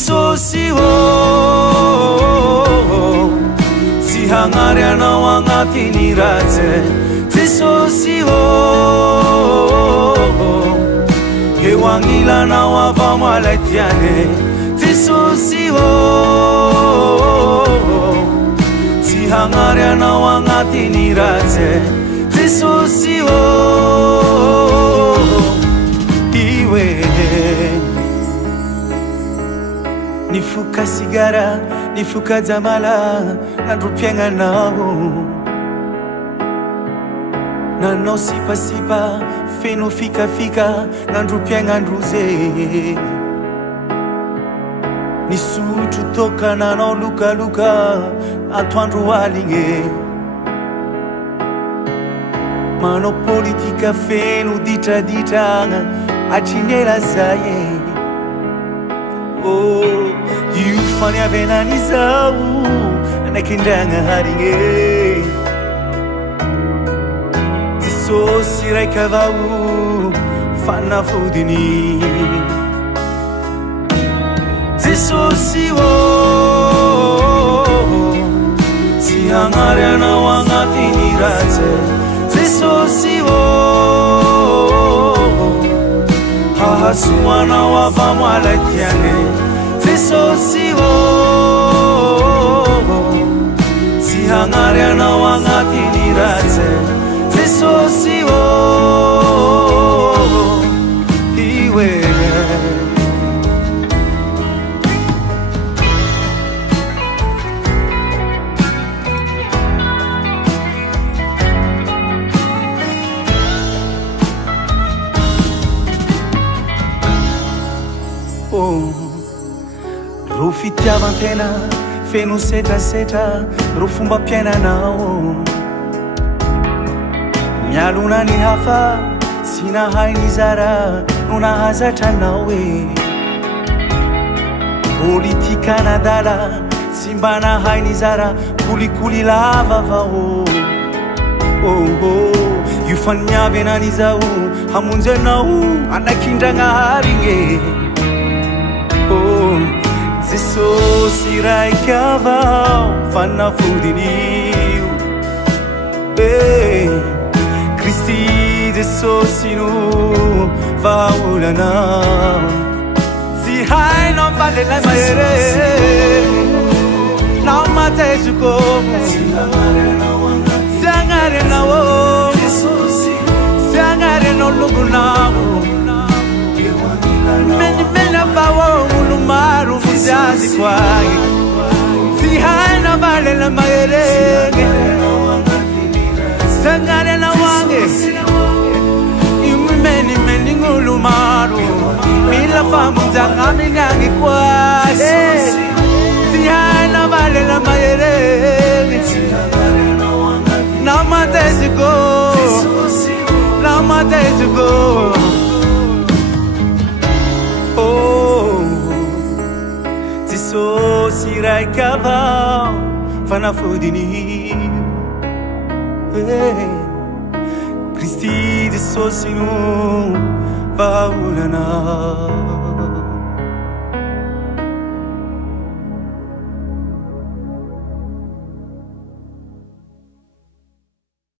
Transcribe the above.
Tisosiho Tihangarana wangatini rate Tisosiho Hewangila na wavamwaletiane Tisosiho Tihangarana wangatini rate Tisosiho Iwe Nifuka sigara, nifuka zamala, nandrupienga nao Nano sipa sipa, feno fika fika, nandrupienga ndruze Nisutu toka nano luka luka, atwandru walinge Mano politika feno dita dita, achinela zaye Oh, you funny avenani zau Anakindanga haringe Tiso sirai kavau Fana fudini Tiso siwo Tihangare na wangatini rate Tiso siwo Hahasuana wavamwaletiane Tisosiho Tihangariana wangatini rate Tisosiho Iwe Rufitia vantena, fenu seta seta, rufumba piena nao Nyaluna ni hafa, sina haini zara, nuna hazata nawe Politika na dala, simbana haini zara, kuli lava vao Oh oh, yufanya venani zao, hamunze nao, anakindanga haringe Oh Ziso sirai kavao fana fudiniu Kristi ziso sinu vaulana Zihai non vale la maere Na mate sukomu Siangare na wo Siangare no lugunamu Meni mena bawo ulumaru muzazi kwai Sihana vale la maerenge Sangare na wange Yumi meni ngulumaru Mila famu zanga minangi kwai Sihana vale la maerenge Namate suko Oh, Tiso sirai kavao fana fudini Kristi tiso sinu vaulana